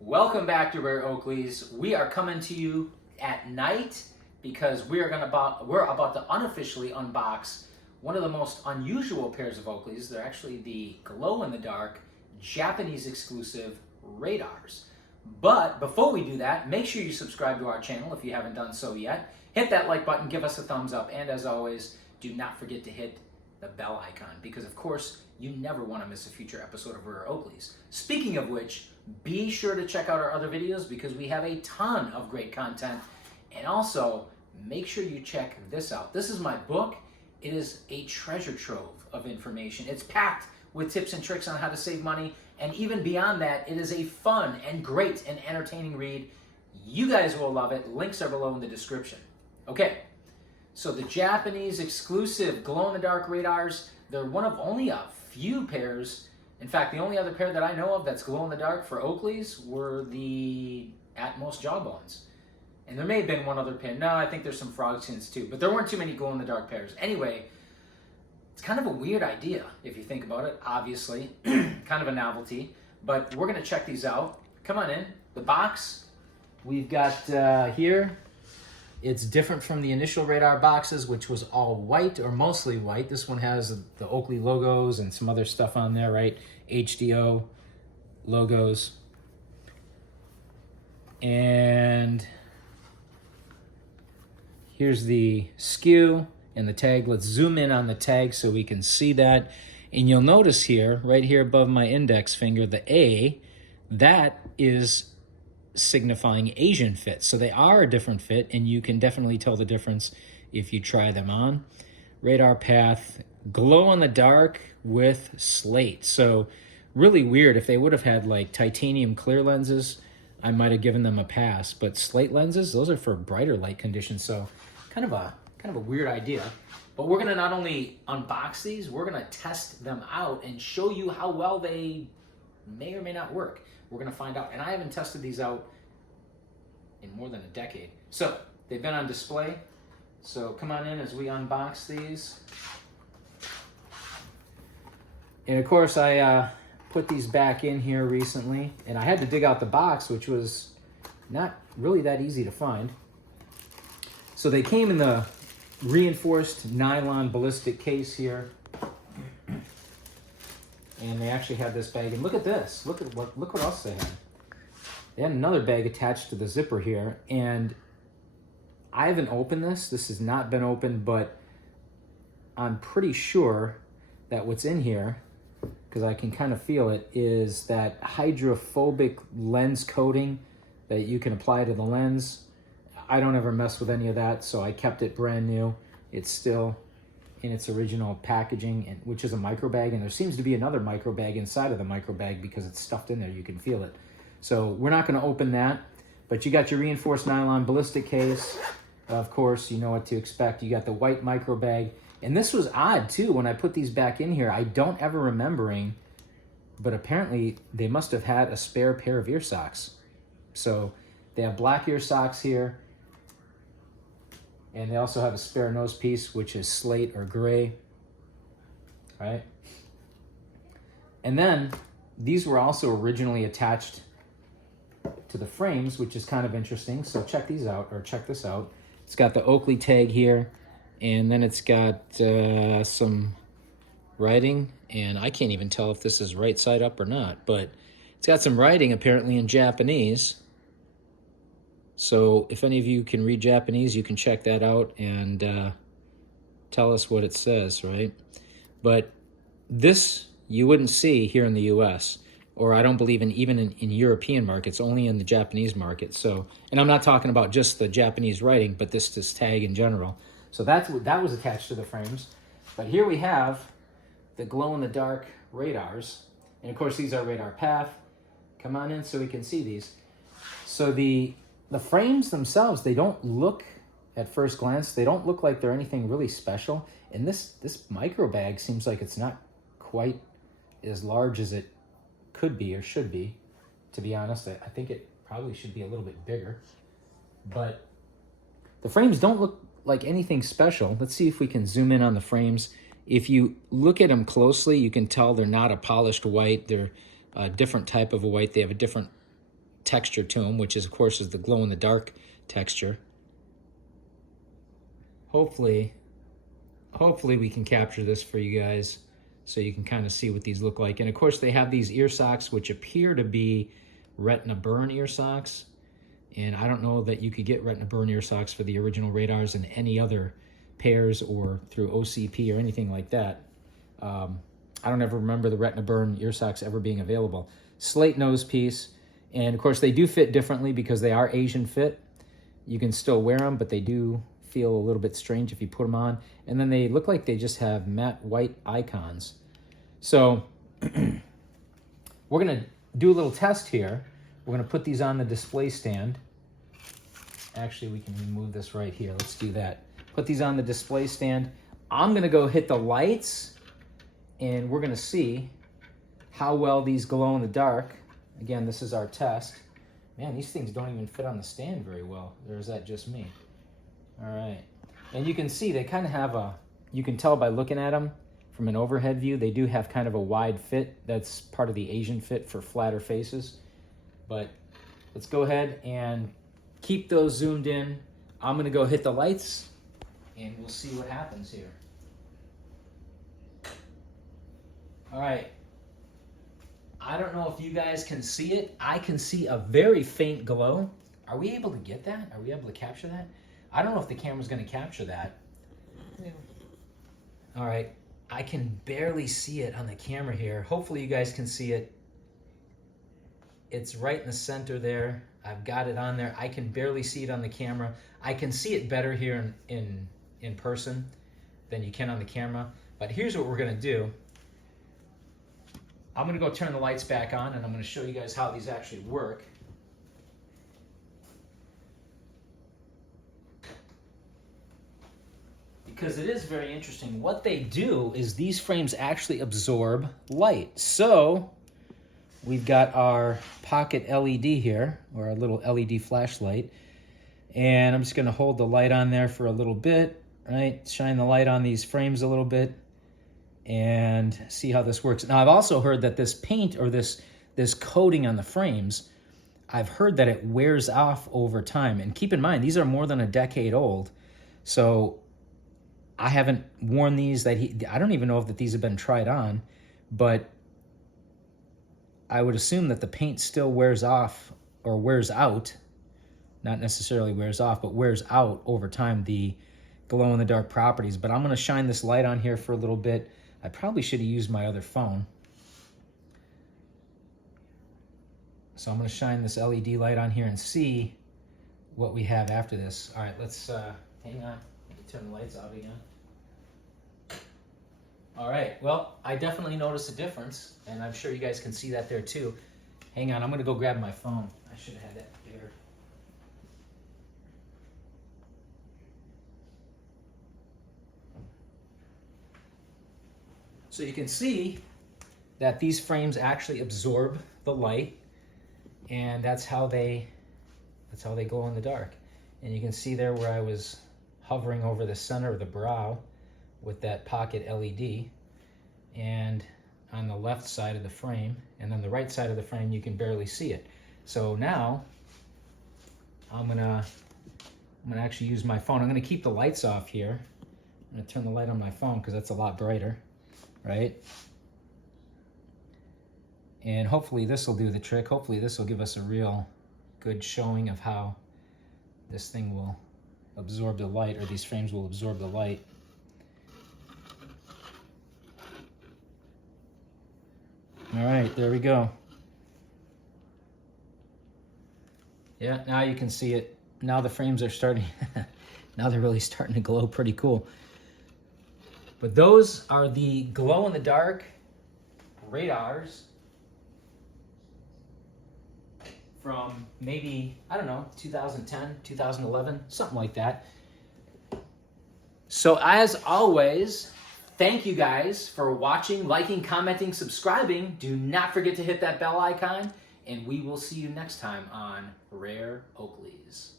Welcome back to Rare Oakleys. We are coming to you at night because we're about to unofficially unbox one of the most unusual pairs of Oakleys. They're actually the glow-in-the-dark Japanese exclusive radars. But before we do that, make sure you subscribe to our channel if you haven't done so yet. Hit that like button, give us a thumbs up, and as always, do not forget to hit the bell icon because, of course, you never want to miss a future episode of Rare Oakleys. Speaking of which, be sure to check out our other videos because we have a ton of great content. And also, make sure you check this out. This is my book. It is a treasure trove of information. It's packed with tips and tricks on how to save money. And even beyond that, it is a fun and great and entertaining read. You guys will love it. Links are below in the description. Okay, so the Japanese exclusive glow-in-the-dark radars, they're one of only a few pairs. In fact, the only other pair that I know of that's glow-in-the-dark for Oakleys were the Atmos Jawbones. And there may have been one other pair. No, I think there's some frog skins too, but there weren't too many glow-in-the-dark pairs. Anyway, it's kind of a weird idea if you think about it, obviously. Kind of a novelty, but we're gonna check these out. Come on in. The box we've got here, it's different from the initial radar boxes, which was all white or mostly white. This one has the Oakley logos and some other stuff on there, right? HDO logos. And here's the SKU and the tag. Let's zoom in on the tag so we can see that. And you'll notice here, right here above my index finger, the A, that is signifying Asian fit. So they are a different fit, and you can definitely tell the difference if you try them on. Radar path, glow in the dark with slate. So really weird. If they would have had like titanium clear lenses, I might have given them a pass, but slate lenses, those are for brighter light conditions. So kind of a weird idea. But we're gonna not only unbox these, we're gonna test them out and show you how well they may or may not work. We're gonna find out. And I haven't tested these out in more than a decade. So they've been on display. So come on in as we unbox these. And of course I put these back in here recently, and I had to dig out the box, which was not really that easy to find. So they came in the reinforced nylon ballistic case here. And they actually had this bag, and look at this. Look what else they had. They had another bag attached to the zipper here, and I haven't opened this. This has not been opened, but I'm pretty sure that what's in here, because I can kind of feel it, is that hydrophobic lens coating that you can apply to the lens. I don't ever mess with any of that, so I kept it brand new. It's still in its original packaging, which is a micro bag, and there seems to be another micro bag inside of the micro bag because it's stuffed in there. You can feel it. So we're not going to open that, but you got your reinforced nylon ballistic case. Of course, you know what to expect. You got the white micro bag, and this was odd too when I put these back in here. I don't ever remembering, but apparently they must have had a spare pair of ear socks. So they have black ear socks here. And they also have a spare nose piece, which is slate or gray, right? And then these were also originally attached to the frames, which is kind of interesting. So check these out, or check this out. It's got the Oakley tag here, and then it's got some writing, and I can't even tell if this is right side up or not, but it's got some writing apparently in Japanese. So if any of you can read Japanese, you can check that out and tell us what it says, right? But this you wouldn't see here in the US, or I don't believe even in European markets, only in the Japanese market. So, and I'm not talking about just the Japanese writing, but this tag in general. So that was attached to the frames. But here we have the glow-in-the-dark radars. And of course, these are radar path. Come on in so we can see these. So the frames themselves, they don't look, at first glance, they don't look like they're anything really special. And this micro bag seems like it's not quite as large as it could be or should be. To be honest, I think it probably should be a little bit bigger. But the frames don't look like anything special. Let's see if we can zoom in on the frames. If you look at them closely, you can tell they're not a polished white. They're a different type of a white. They have a different texture to them, which is, of course, is the glow-in-the-dark texture. Hopefully we can capture this for you guys so you can kind of see what these look like. And of course, they have these ear socks, which appear to be retina burn ear socks. And I don't know that you could get retina burn ear socks for the original radars in any other pairs or through OCP or anything like that. I don't ever remember the retina burn ear socks ever being available. Slate nose piece. And of course, they do fit differently because they are Asian fit. You can still wear them, but they do feel a little bit strange if you put them on. And then they look like they just have matte white icons. So we're going to do a little test here. We're going to put these on the display stand. Actually, we can remove this right here. Let's do that. Put these on the display stand. I'm going to go hit the lights, and we're going to see how well these glow in the dark. Again, this is our test. Man, these things don't even fit on the stand very well. Or is that just me? All right. And you can see they kind of have a, you can tell by looking at them from an overhead view, they do have kind of a wide fit. That's part of the Asian fit for flatter faces. But let's go ahead and keep those zoomed in. I'm going to go hit the lights, and we'll see what happens here. All right. I don't know if you guys can see it. I can see a very faint glow. Are we able to get that? Are we able to capture that? I don't know if the camera's going to capture that. Yeah. All right. I can barely see it on the camera here. Hopefully you guys can see it. It's right in the center there. I've got it on there. I can barely see it on the camera. I can see it better here in person than you can on the camera. But here's what we're going to do. I'm going to go turn the lights back on, and I'm going to show you guys how these actually work. Because it is very interesting. What they do is these frames actually absorb light. So we've got our pocket LED here, or a little LED flashlight. And I'm just going to hold the light on there for a little bit, right? Shine the light on these frames a little bit and see how this works. Now, I've also heard that this paint or this coating on the frames, I've heard that it wears off over time. And keep in mind, these are more than a decade old. So I haven't worn these. I don't even know if these have been tried on, but I would assume that the paint still wears off or wears out, not necessarily wears off, but wears out over time, the glow-in-the-dark properties. But I'm going to shine this light on here for a little bit. I probably should have used my other phone. So I'm going to shine this LED light on here and see what we have after this. All right, let's hang on. Turn the lights off again. All right, well, I definitely noticed a difference, and I'm sure you guys can see that there too. Hang on, I'm going to go grab my phone. I should have had that there. So you can see that these frames actually absorb the light, and that's how they glow in the dark. And you can see there where I was hovering over the center of the brow with that pocket LED, and on the left side of the frame, and then the right side of the frame you can barely see it. So now I'm gonna actually use my phone. I'm gonna keep the lights off here. I'm gonna turn the light on my phone because that's a lot brighter, right? And hopefully this will do the trick. Hopefully this will give us a real good showing of how this thing will absorb the light, or these frames will absorb the light. All right, there we go. Yeah, now you can see it. Now the frames are starting, now they're really starting to glow pretty cool. But those are the glow-in-the-dark radars from maybe, I don't know, 2010, 2011, something like that. So as always, thank you guys for watching, liking, commenting, subscribing. Do not forget to hit that bell icon, and we will see you next time on Rare Oakleys.